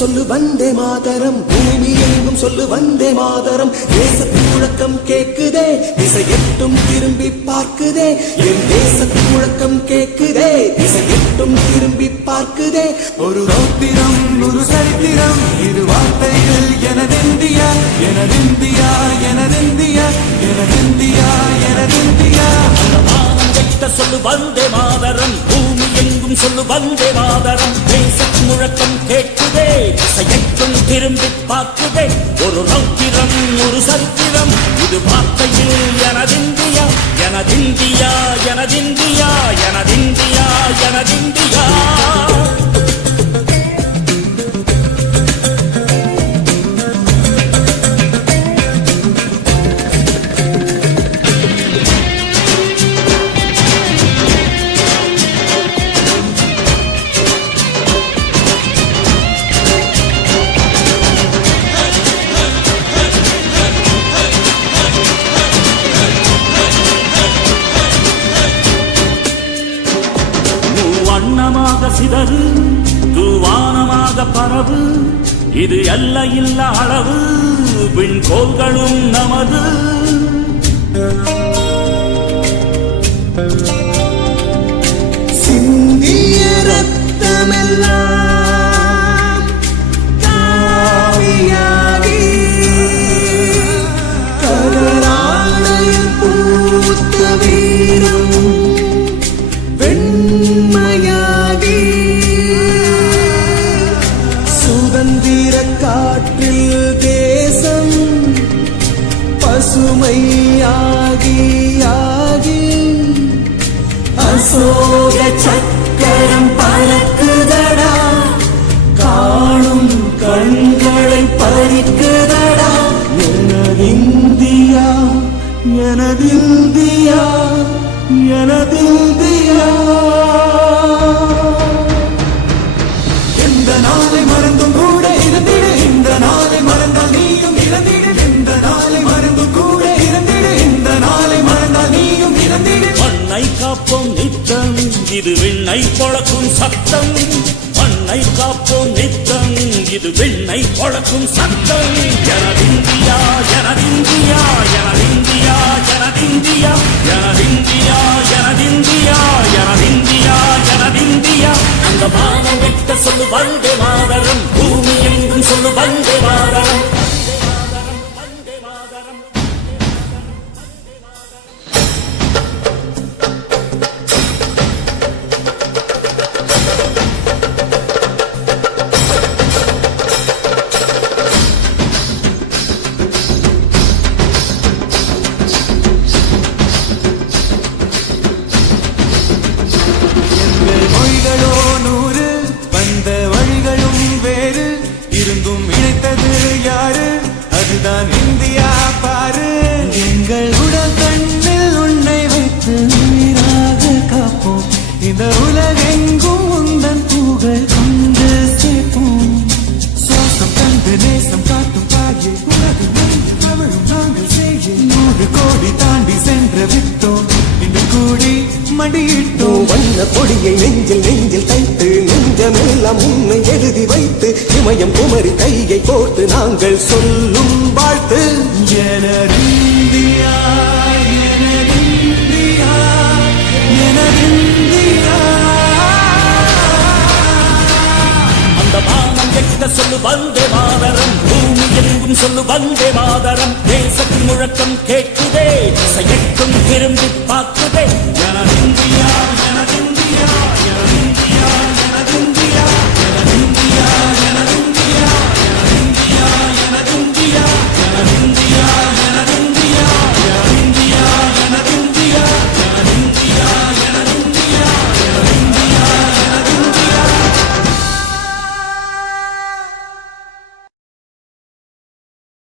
சொல்லு வந்தே மாதரம். பூமி எங்கும் சொல்லு வந்தே மாதரம். தேசத்து முழக்கம் கேக்குதே. திசை எட்டும் திரும்பி பார்க்குதே. என் தேசத்து முழக்கம் கேக்குதே. திசை எட்டும் திரும்பி பார்க்குதே. ஒரு ரௌத்திரம் ஒரு சரித்திரம். இரு வார்த்தைகள் எனதிந்தியா எனதிந்தியா எனதிந்தியா எனதிந்தியா எனதிந்தியா சொல்லு வந்தே மாதரம். பூமி எங்கும் சொல்லு வந்தே மாதரம். முழக்கம் கேட்குதே திசையெட்டும் திரும்பி பார்க்குதே. ஒரு ரௌத்திரம் ஒரு சரித்திரம் இது வார்த்தையில் எனதிந்தியா எனதிந்தியா எனதிந்தியா வானமாக சிதறு தூவானமாக பரவு. இது அல்ல இல்ல அளவு விண்கோள்களும் நமது. சிந்திய ரத்தமெல்லாம் வீரம் அசோக சக்கரம் பறக்குதடா. காணும் கண்களை பறிக்குதடா. எனதிந்தியா எனதிந்தியா எனதிந்தியா பொழக்கும் சத்தம் மண்ணை காப்போம் நித்தம். இது விண்ணை பொழக்கும் சத்தம். எனதிந்தியா எனதிந்தியா எனதிந்தியா எனதிந்தியா எனதிந்தியா எனதிந்தியா எனதிந்தியா எனதிந்தியா அந்த மானம் விட்ட சொல்லு வந்தே மாதரம் பூமி எங்கும் சொல்லு வந்தே இந்த உலகெங்கும் உந்தன் புகழ் கொண்டு சேர்ப்போம். சுவாசம் தந்து நேசம் காட்டும் தாயே உலகு அவளும் நாங்கள் செய்ய. நூறு கோடி தாண்டி சென்ற விட்டோம் இன்று கூடி மடியிட்டோம். வண்ண கொடியை நெஞ்சில் நெஞ்சில் தைத்து நெஞ்சமெல்லாம் உன்னை எழுதி வைத்து இமயம் குமரி கையை கோர்த்து நாங்கள் சொல்லும் சொல்லு வந்தே மாதரம். பூமி எங்கும் சொல்லு வந்தே மாதரம். தேசத்தின் முழக்கம் கேட்குதே. திசையெட்டும் திரும்பி பார்க்குதே.